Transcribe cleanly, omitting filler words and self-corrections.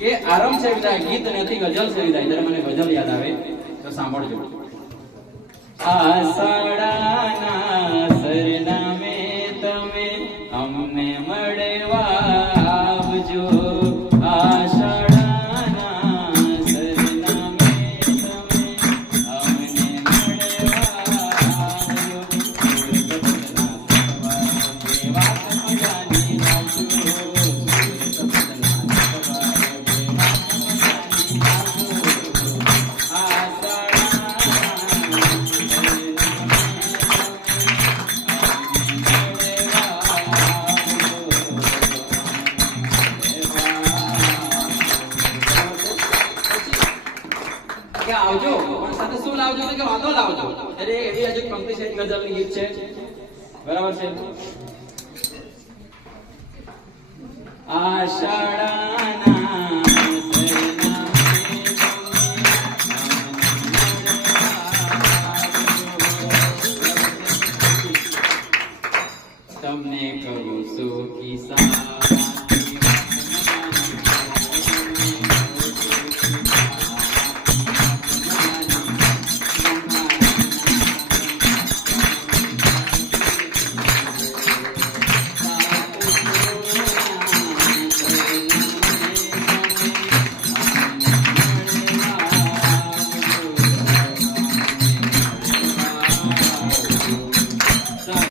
કે આરંભ છે વિદાય ગીત નથી ગઝલ છે વિદાય. જ્યારે મને ગઝલ યાદ આવે તો સાંભળજો. આષાઢના સરનામે તમે અમને મળવા આવજો. આષાઢના સરનામે તમે અમને મળવા આવજો. વાત મજાની લાવજો. આવજો પણ સાથે શું લાવજો કે વાતો લાવજો. અરે એવી હજુ પંક્તિ છે ગઝલની ગીત છે બરાબર છે. આષાઢના તમને કહું છું કિસ્સા